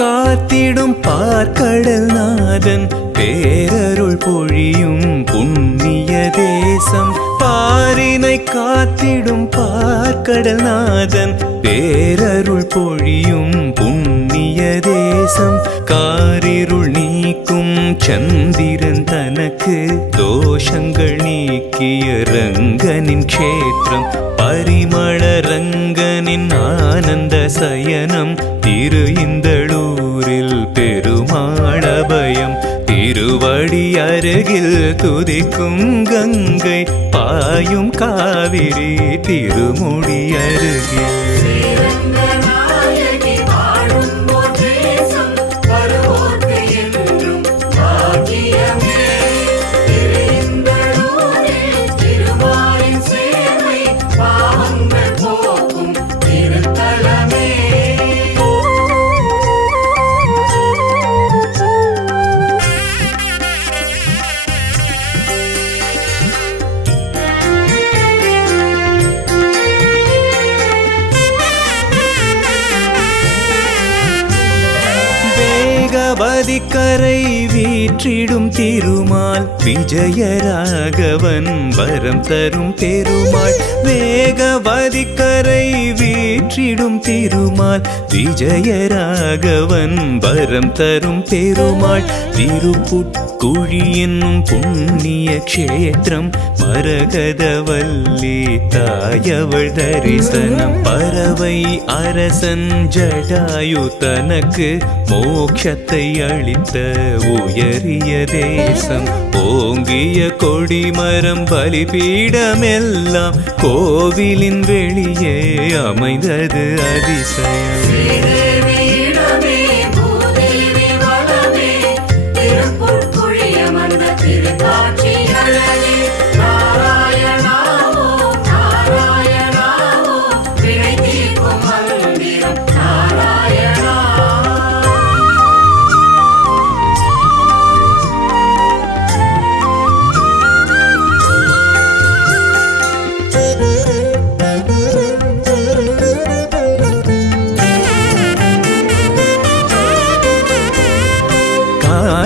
காத்திடும் பார்க்கடல் நாதன் பேரருள் பொழியும் புண்ணிய தேசம். பாரினை காத்திடும் பார்க்கடல் நாதன் பேரருள் பொழியும் புண்ணிய தேசம். காரிருள் நீக்கும் சந்திரன் தனக்கு தோஷங்கள் நீக்கிய ரங்கனின் க்ஷேத்திரம். பரிமள ரங்கனின் ஆனந்த சயனம் திரு இந்தளூரில் பெருமாளபயம். திருவடி அருகில் துதிக்கும் கங்கை பாயும் காவிரி திருமுடி அருகில். வேகவதிக்கரை வீற்றிடும் திருமால் விஜயராகவன் வரம் தரும் பெருமாள். வேகவதிக்கரை வீற்றிடும் திருமால் விஜயராகவன் வரம் தரும் பெருமாள். திருப்புட்குழி என்னும் புண்ணிய க்ஷேத்திரம். மரகதவல்லி தாயவள் தரிசனம். பறவை அரசன் ஜடாயு தனக்கு மோட்சத்தை அளித்த உயரிய தேசம். ஓங்கிய கொடிமரம் பலிபீடமெல்லாம் கோவிலின் வெளியே அமைந்தது அதிசயம்.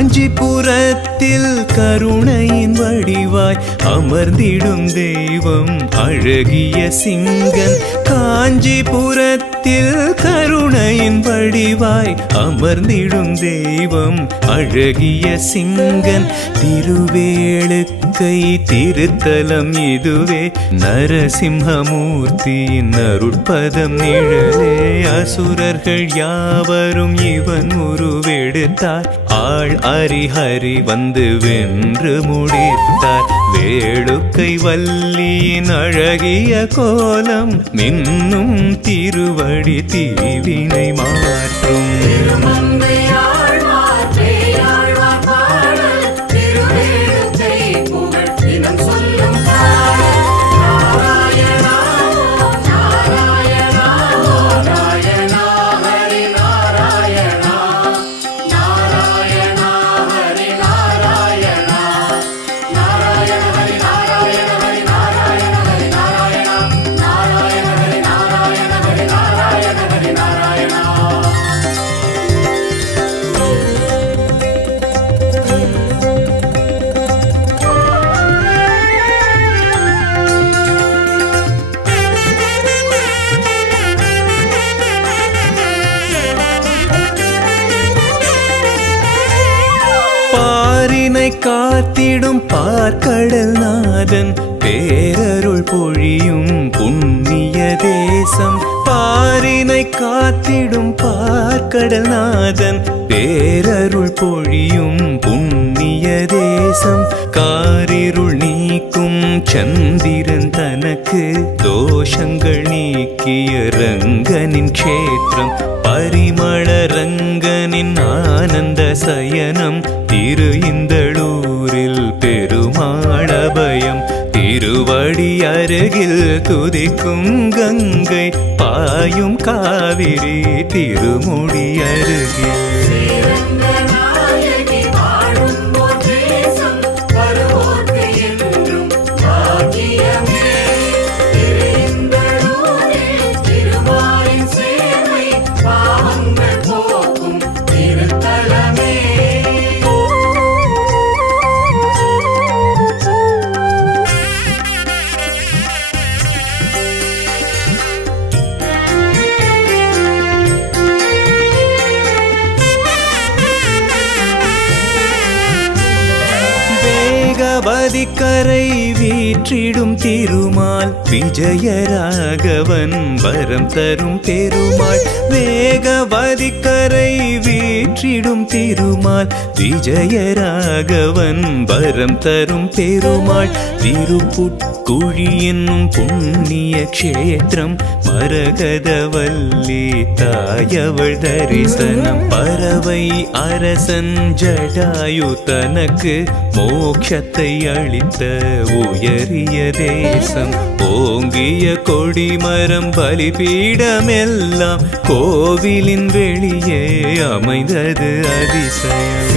காஞ்சிபுரத்தில் கருணையின் வடிவாய் அமர்ந்திடும் தெய்வம் அழகிய சிங்கன். காஞ்சிபுரத்தில் கருணையின் வடிவாய் அமர்ந்திடும் தெய்வம் அழகிய சிங்கன். திருவேளுக்கை திருத்தலம் இதுவே நரசிம்மமூர்த்தியின் அருட்பதம் நிழலே. அசுரர்கள் யாவரும் இவன் உருவெடுத்தார். ஆள் ஹரிஹரி வந்து வென்று முடித்தார். வேளுக்கை வல்லியின் அழகிய கோலம் மின்னும் திருவடி தீவினை மாற்றும். பாரினை காத்திடும் பார்க்கடல் நாதன் பேரருள் பொழியும் புண்ணிய தேசம். பாரினை காத்திடும் பார்க்கடல் நாதன் பேரருள் பொழியும் புண்ணிய தேசம். காரிருள் நீக்கும் சந்திரன் தனக்கு தோஷங்கள் நீக்கிய ரங்கனின் க்ஷேத்திரம். பரிமள ரங்கனின் ஆனந்த சயனம் திரு இந்தளூரில் பெருமாளபயம். திருவடி அருகில் துதிக்கும் கங்கை பாயும் காவிரி திருமுடி அருகில். வேகவதிக்கரை வீற்றிடும் திருமால் விஜயராகவன் வரம் தரும் பெருமாள் வேகவதிக்கரை வீற்றிடும் திருமால் விஜயராகவன் வரம் தரும் பெருமாள் திருப்புட்குழி என்னும் புண்ணிய க்ஷேத்திரம் மரகதவல்லி தாயவள் தரிசனம் பறவை அரசன் ஜடாயு தனக்கு மோட்சத்தை அளித்த உயரிய தேசம் ஓங்கிய கொடிமரம் பலிபீடமெல்லாம் கோவிலின் வெளியே அமைந்தது அதிசயம்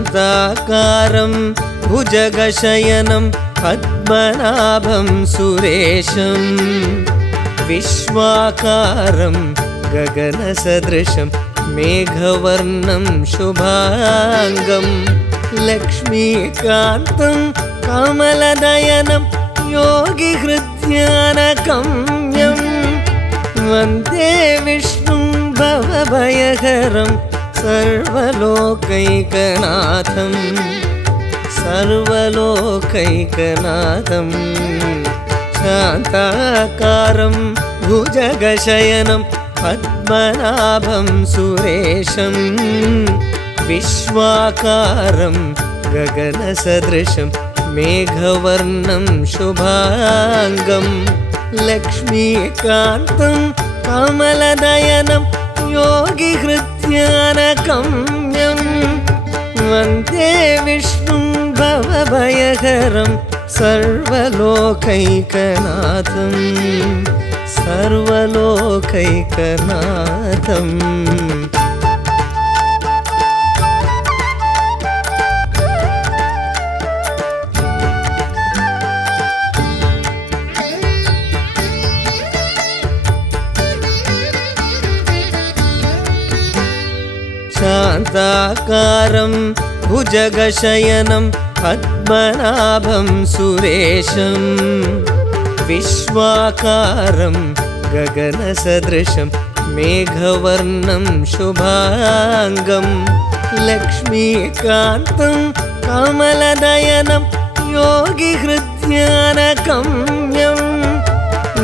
शान्ताकारं भुजगशयनं पद्मनाभं सुरेशं विश्वाकारं गगनसदृशं मेघवर्णं शुभाङ्गं लक्ष्मीकान्तं कमलनयनं योगिहृद्यानगम्यं वन्दे विष्णुं भवभयहरं सर्वलोकैकनाथं सर्वलोकैकनाथं शान्ताकारं भुजगशयनं पद्मनाभं सुरेशं विश्वाकारं गगनसदृशं मेघवर्णं शुभाङ्गं लक्ष्मीकान्तं कमलनयनं योगिहृद्यानगम्यं वन्दे विष्णुं भवभयहरं सर्वलोकैकनाथं सर्वलोकैकनाथम् शान्ताकारं भुजगशयनं पद्मनाभं सुरेशं विश्वाकारं गगनसदृशं मेघवर्णं शुभाङ्गं लक्ष्मीकान्तं कमलनयनं योगिहृद्यानगम्यं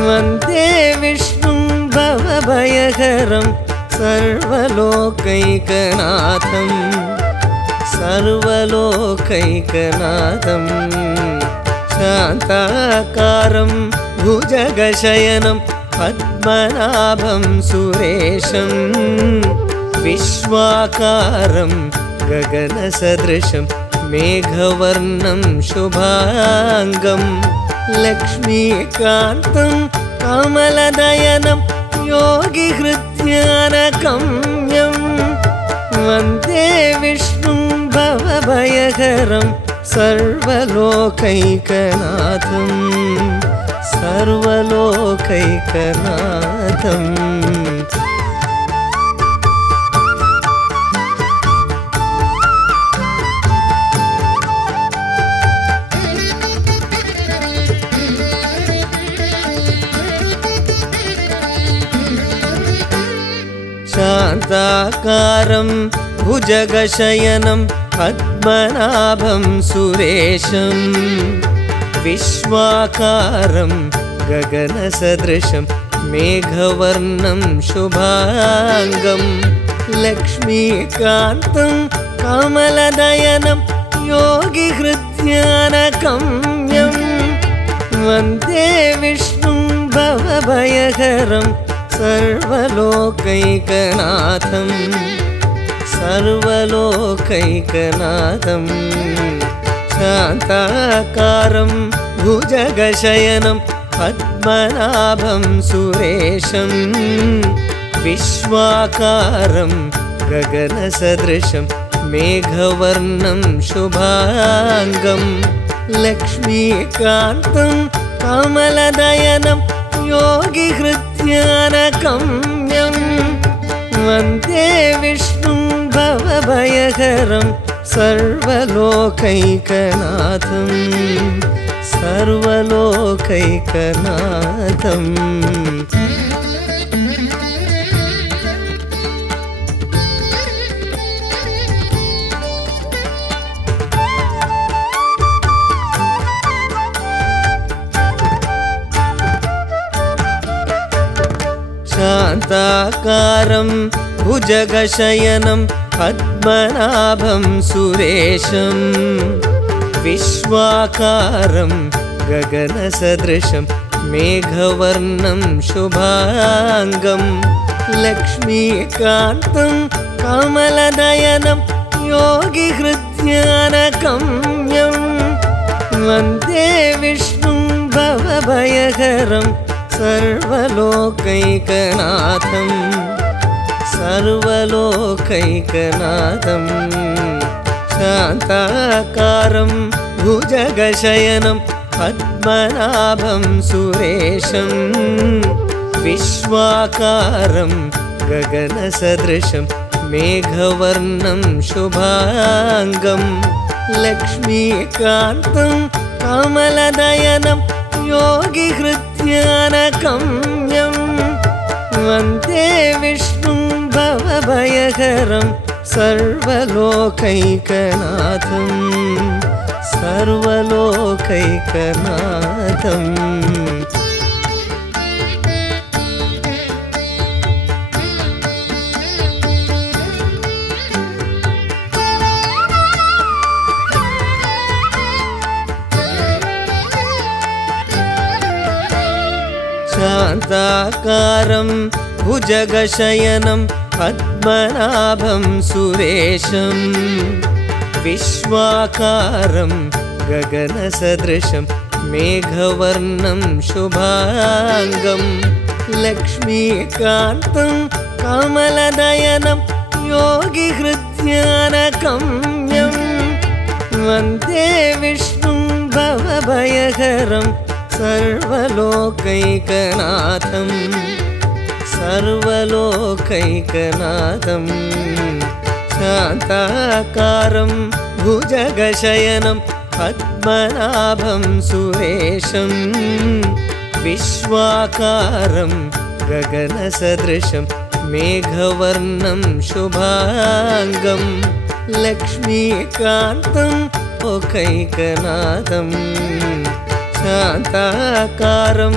वन्दे विष्णुं भवभयहरं सर्वलोकैकनाथं सर्वलोकैकनाथं शान्ताकारं भुजगशयनं पद्मनाभं सुरेशं विश्वाकारं गगनसदृशं मेघवर्णं शुभाङ्गं लक्ष्मीकान्तं कमलनयनं योगिहृद्यानगम्यं वन्दे विष्णुं भवभयहरं सर्वलोकैकनाथं सर्वलोकैकनाथम् शान्ताकारं भुजगशयनं पद्मनाभं सुरेशं विश्वाकारं गगनसदृशं मेघवर्णं शुभाङ्गं लक्ष्मीकान्तं कमलनयनं योगिहृद्यानगम्यं वन्दे विष्णुं भवभयहरं सर्वलोकैकनाथं सर्वलोकैकनाथं शान्ताकारं भुजगशयनं पद्मनाभं सुरेशं विश्वाकारं गगनसदृशं मेघवर्णं शुभाङ्गं लक्ष्मीकान्तं कमलनयनं योगिहृद्यानगम्यं वन्दे विष्णुं भवभयहरं सर्वलोकैकनाथं सर्वलोकैकनाथम् शान्ताकारं भुजगशयनं पद्मनाभं सुरेशं विश्वाकारं गगनसदृशं मेघवर्णं शुभाङ्गं लक्ष्मीकान्तं कमलनयनं योगिहृद्यानगम्यं वन्दे विष्णुं भवभयहरं सर्वलोकैकनाथं सर्वलोकैकनाथं शान्ताकारं भुजगशयनं पद्मनाभं सुरेशं विश्वाकारं गगनसदृशं मेघवर्णं शुभाङ्गं लक्ष्मीकान्तं कमलनयनं योगिहृद्यानगम्यं वन्दे विष्णुं भवभयहरं सर्वलोकैकनाथं सर्वलोकैकनाथम् शान्ताकारं भुजगशयनं पद्मनाभं सुरेशं विश्वाकारं गगनसदृशं मेघवर्णं शुभाङ्गं लक्ष्मीकान्तं कमलनयनं योगिहृद्यानगम्यं वन्दे विष्णुं भवभयहरं सर्वलोकैकनाथं सर्वलोकैकनाथं शान्ताकारं भुजगशयनं पद्मनाभं सुरेशं विश्वाकारं गगनसदृशं मेघवर्णं शुभाङ्गं लक्ष्मीकान्तं लोकैकनाथं शान्ताकारं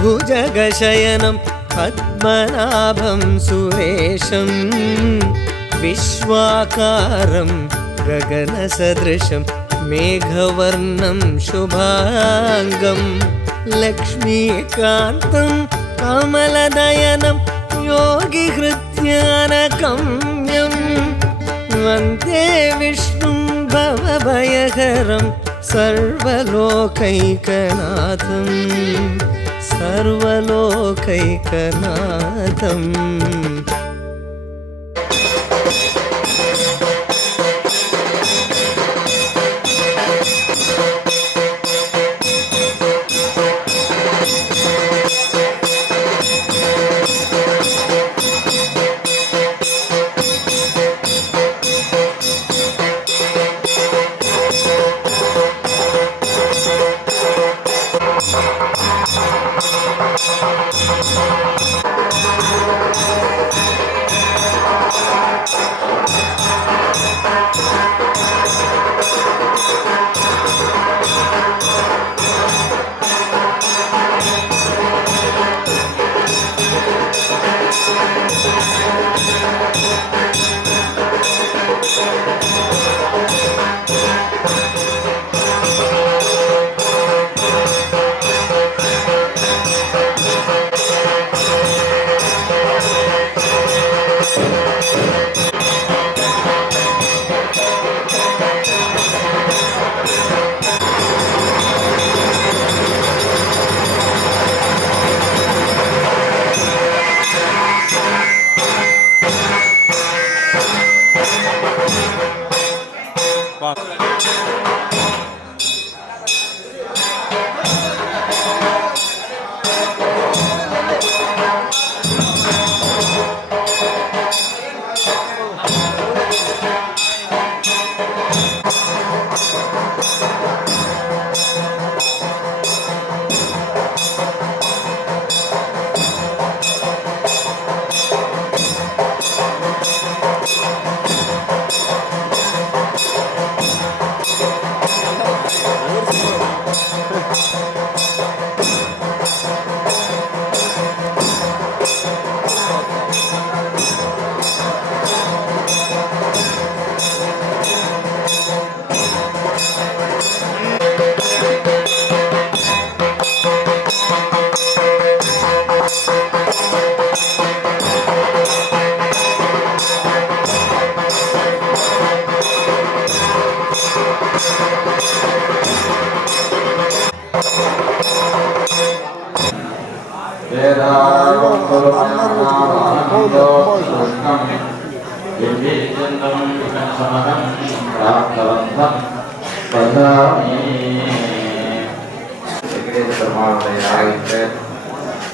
भुजगशयनं पद्मनाभं सुरेशं विश्वाकारं गगनसदृशं मेघवर्णं शुभाङ्गं लक्ष्मीकान्तं कमलनयनं योगिहृद्यानगम्यं वन्दे विष्णुं भवभयहरं सर्वलोकैकनाथं सर्वलोकैकनाथम्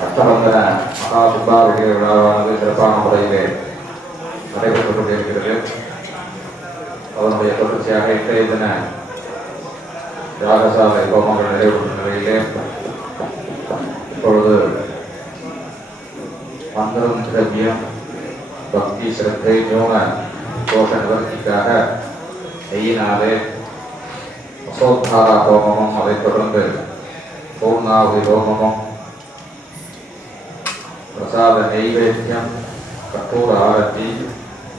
அஷ்டபந்தன மகா கும்பாபிஷேக விழாவானது சிறப்பான முறையிலே நடைபெற்றுக் கொண்டிருக்கிறது. அதனுடைய தொடர்ச்சியாக இன்றைய தின யாகசாலை ஹோமங்கள் நிறைவுற்ற நிலையிலே இப்பொழுது மந்திரம் திரவியம் பக்தி சிரத்தை ஞான தோஷ நிவர்த்திக்காக நெய்யினாலே அசோத்தாரா ஹோமமும் அதைத் தொடர்ந்து பூர்ணாவதி ஹோமமும் பிரசாத நைவேத்தியம் கற்பூர ஆரத்தி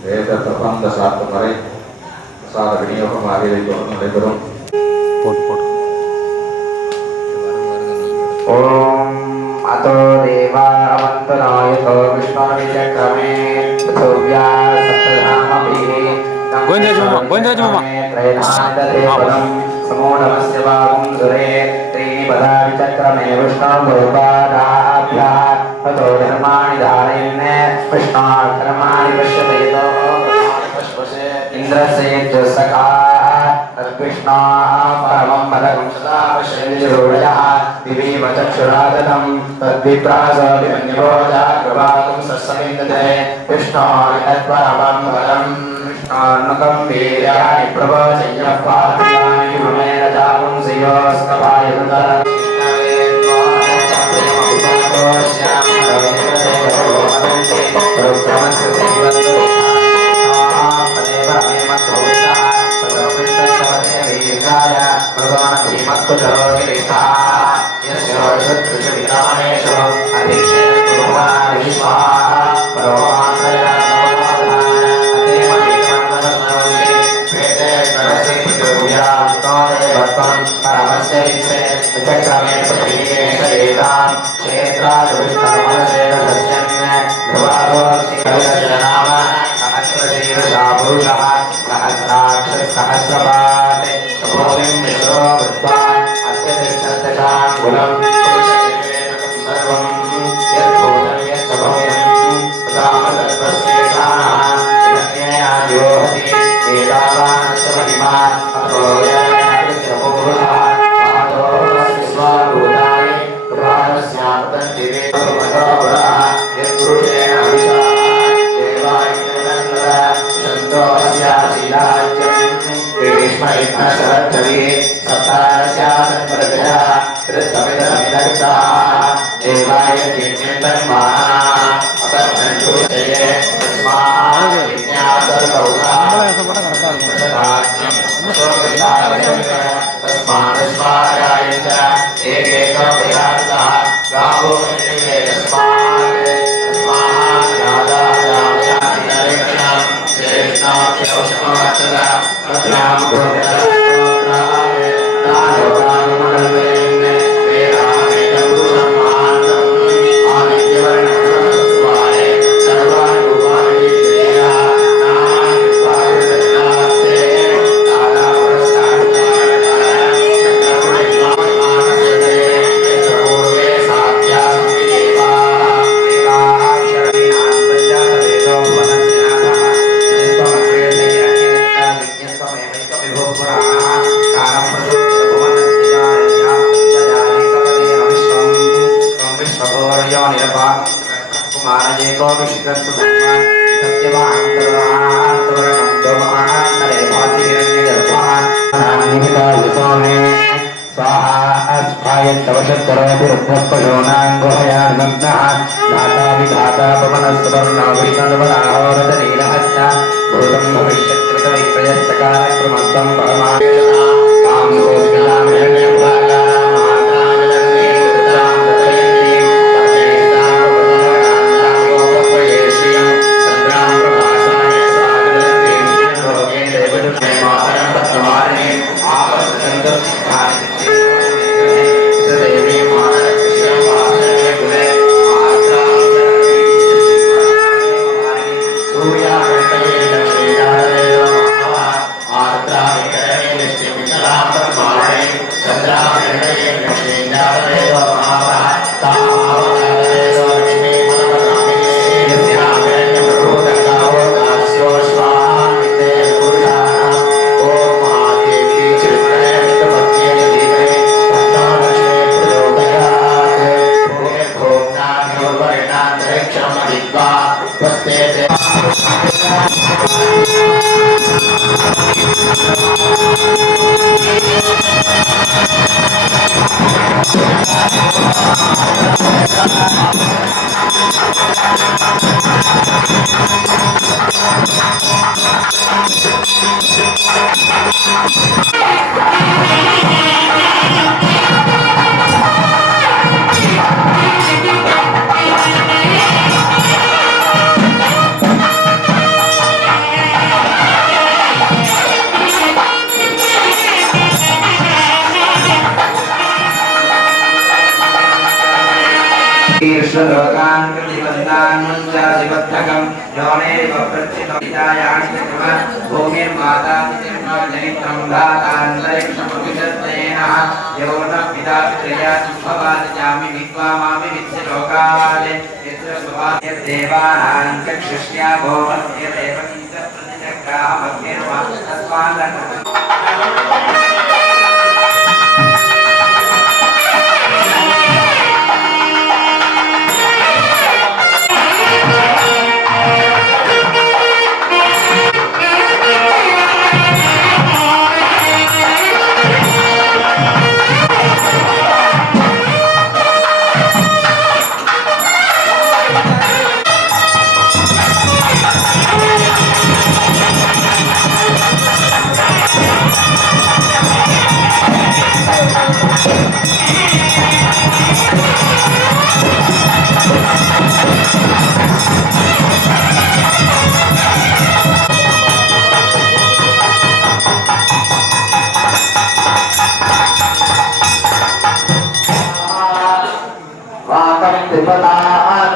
வேத பிரபந்த சாத்து வரை பிரசாத விநியோகம் ஆகியவை தொடர்ந்து நடைபெறும். ஓம் அதோ தேவா அவந்தனாயதோ விஷ்ணுவி சக்ரமே சோவ்யா சப்ததாமபிஹி கோவிந்தராஜ மாமா த்ரைநாததேவலம் समो नमस्य वागुं सुरे त्रीपदा विचक्रमे विष्णुं भूपादाभ्या ततो धर्माणि धारयन् विष्णाकर्माणि पश्यतो इन्द्रस्य यज्ञसखा तद्विष्णा परमं पदं सदा पश्यन्तिरूढयः दिवीव चक्षुरादतं तद्विप्रासोऽभिमन्युभोजा कृपातं सस्समिन्दते विष्णोरि तत्परमं पदं विष्णोर्नुकं वीर्याणि प्रवचय्यः पार्थानि ममेन चापुं श्रियोऽस्तभायुतरम् Chandra ईर्षलोकान् प्रतिबन्धान् मुञ्चाधिबद्धकं योनेव प्रत्यतोदितायान्ति नमः भूमिर्माता पितर्मा जनित्रं धातान्तरिक्षमभिषत्तेनः यो न पिता पितृया सम्भवाति जामि विद्वा मामि वित्सलोकात् यत्र सुवाद्यदेवानां चक्षुष्या भोवस्य देवकीच प्रतिचक्रामग्निर्वा तस्मान्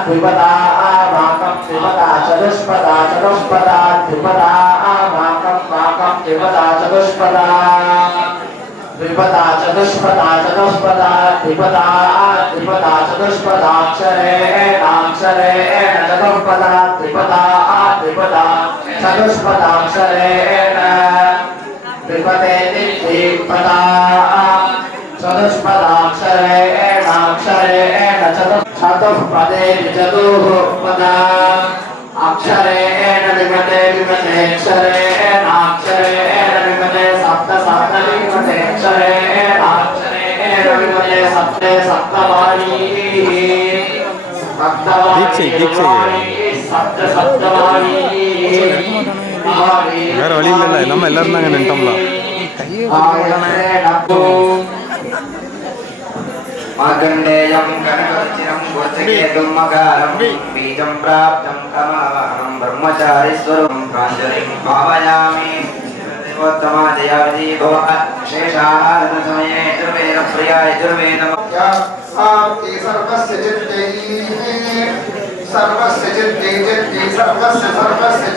द्विपदा वाकं द्विपदा चतुष्पदा चतुष्पदा द्विपदा वाकं द्विपदा चतुष्पदा द्विपदा चतुष्पदा चतुष्पदा द्विपदा द्विपदा चतुष्पदाक्षरेणाक्षरेण चतुष्पदा द्विपदा द्विपदा चतुष्पदाक्षरेण द्विपदे द्विपदा चतुष्पदाक्षरेणाक्षरेण चतुष्पदे चतुःपदा अक्षरेण विमते विमतेक्षरेणाक्षरेण विमते सप्त सप्त विमते अक्षरेणाक्षरेण विमते सप्ते सप्तवाणी सप्त सप्तवाणी வேற வழி இல்ல எல்லாமே எல்லாரும் தாங்க நின்ட்டோம்ல मार्कण्डेयं कनकवचिनं गोचकेतुं मकारं बीजं प्राप्तं तमावहं ब्रह्मचारिस्वरूपं प्राञ्जलिं भावयामि देवोत्तमा जयावती भव शेषाहारसमये यजुर्वेदप्रिया यजुर्वेदमया साप्ति सर्वस्य चित्तैः सर्वस्य चित्ते चित्ते सर्वस्य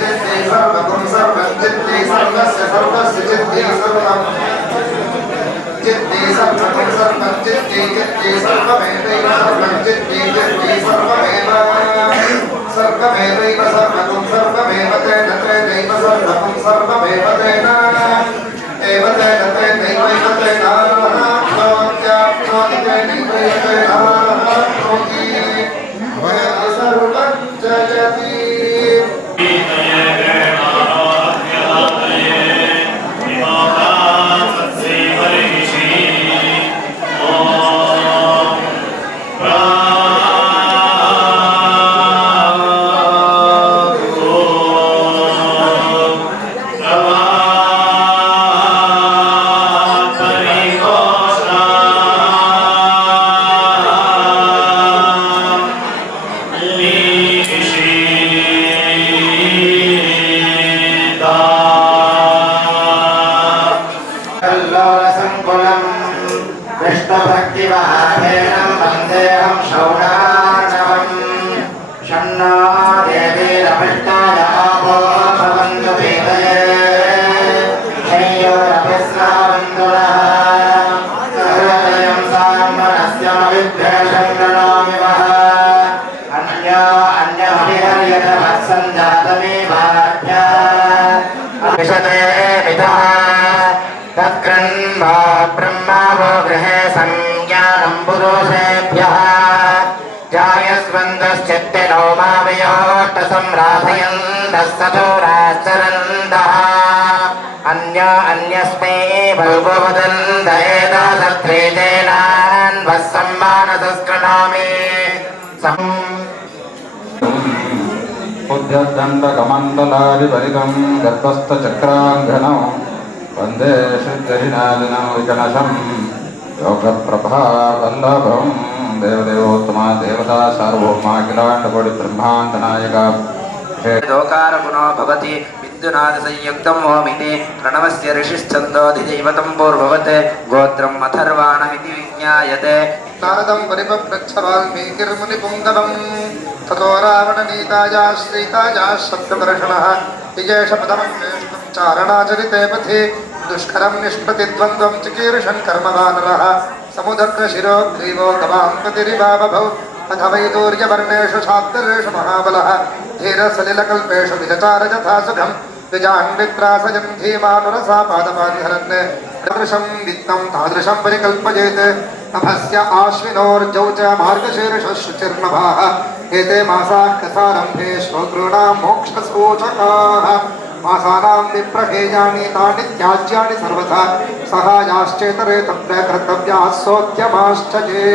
चित्ते सर्वगुण सर्वचित्ते सर्वस्य चित्ते सर्वं चित्ते सर्वगुण सर्वचित्ते चित्ते सर्वमेवैव सर्वचित्ते चित्ते सर्वमेव सर्वमेवैव सर्वगुण सर्वमेव तेन तेनैव सर्वगुण सर्वमेव तेन एव तेन तेनैव तेन प्रोत्याप्नोति तेनैव तेन प्रोति सर्वं जयति कृष्णभक्तिमहाभेनं वन्देऽहं शौनार्णवं शन्नो देवीरभिष्टाय आपो भवन्तु वेदये शय्योरभिस्नावन्तु नः सर्वदयं साम्बरस्य विद्वेषं गृणोमि वः अन्यहरिहर्यत वत्सञ्जातमेवाभ्या विशते विदः तत्कृन्वा ब्रह्मा वो गृहे संज्ञानं पुरुषेभ्यः जायस्वन्दश्चित्ते नौमावयोष्टसंराधयन्तः सचोराश्चरन्तः अन्यस्मै बल्बवदन्त एतादत्रेतेनान्वः सम्मानसस्कृणामि उद्यद्दण्डकमण्डलादिपरितं गर्भस्थचक्राङ्घनं वन्दे श्रीदर्शिनादिनं विकणशं योगप्रभावल्लभं देवदेवोत्तमा देवता सार्वभौमाखिलाण्डकोटिब्रह्माण्डनायका दोकारगुणो भवति विद्युनादसंयुक्तं ओमिति प्रणवस्य ऋषिश्छन्दोऽधिदैवतं पूर्ववत् गोत्रम् अथर्वाणमिति विज्ञायते नारदं परिपप्रच्छ वाल्मीकिर्मुनिपुङ्गवम् ततो रावणनीताया श्रीताया सत्यदर्शनः विजयशपदमन्वेष्टुं चारणाचरिते पथि दुष्करं निष्प्रतिद्वन्द्वं चिकीर्षन् कर्मवानरः समुदग्रशिरो ग्रीवो गवाम्पतिरिवा बभौ अथ वैदूर्यवर्णेषु शाब्दरेषु महाबलः धीरसलिलकल्पेषु विचचार यथा सुखम् विजान्वित्रासजन् धीमानुरसा पादपान्धरन् तादृशं वित्तं तादृशं परिकल्पयेत् नभस्य आश्विनोर्जौ च मार्गशीर्षः शुचिर्नभाः एते मासाः कथारम्भे श्रोतॄणां मोक्षसूचकाः मासानां विप्रहेयानि तानि त्याज्यानि सर्वथा सहायाश्चेतरे तत्र कर्तव्याः सोद्यमाश्च ये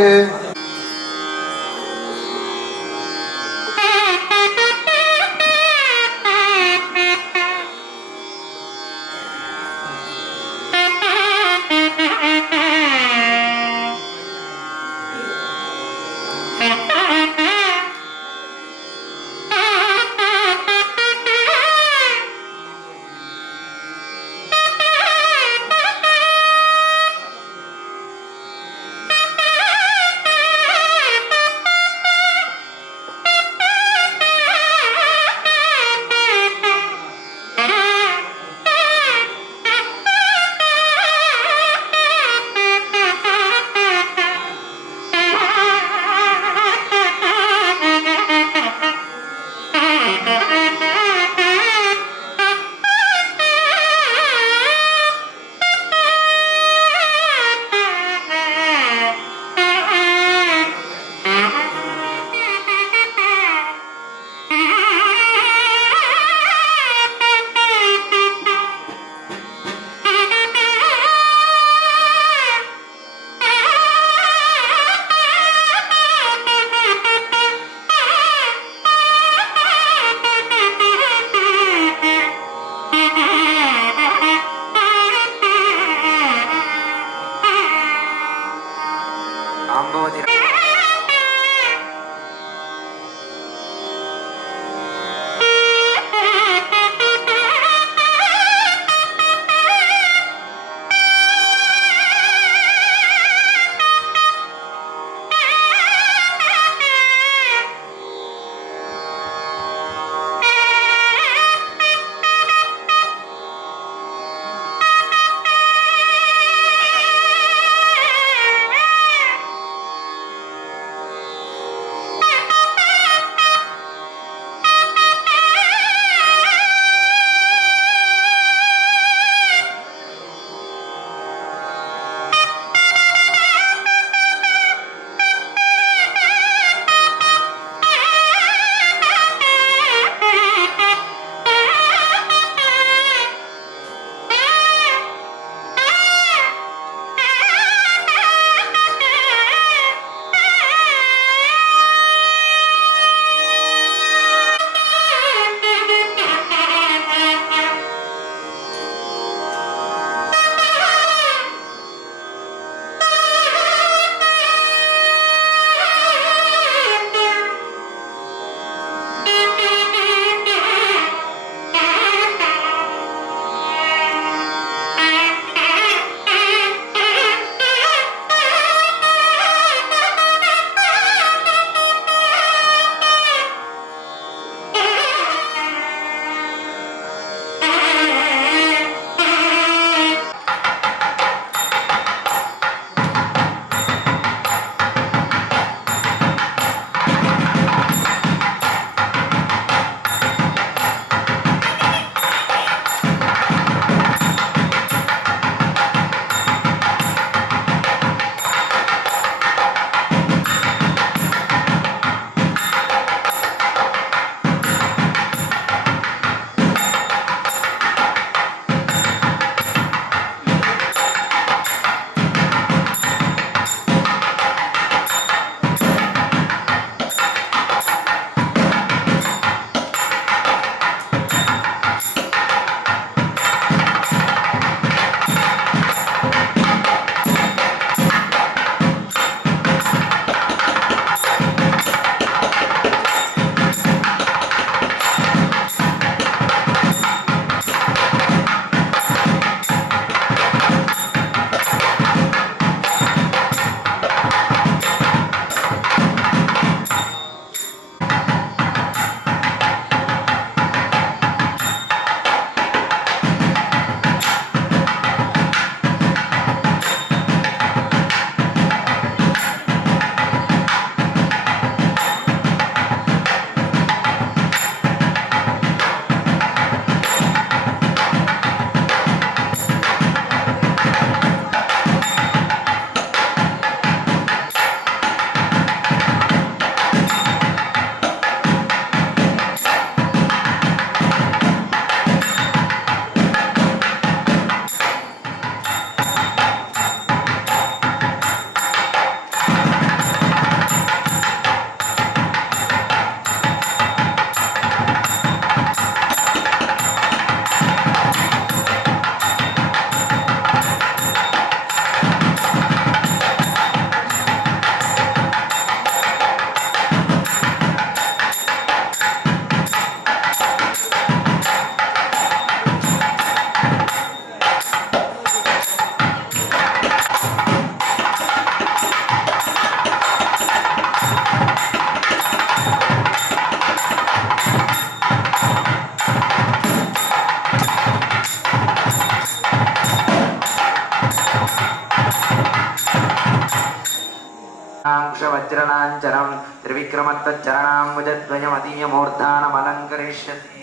नीलाञ्चनं त्रिविक्रमत्वच्चरणाम्बुजद्वयमदीयमूर्धानमलङ्करिष्यति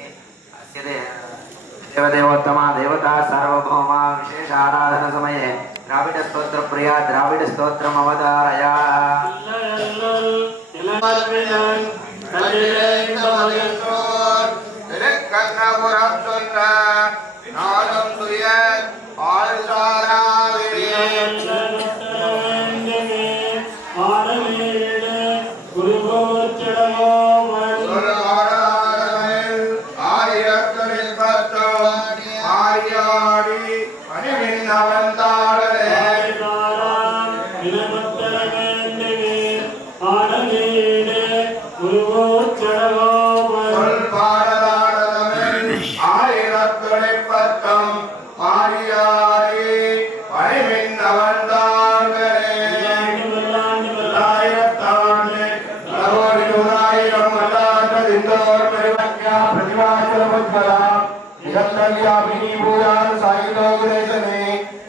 अस्य देवदेवोत्तमा देवता सार्वभौमा विशेष आराधन समये द्राविड स्तोत्र प्रिया द्राविड स्तोत्रम अवधारया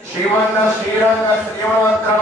श्रीमन्न श्रीरंग श्रीमंत्र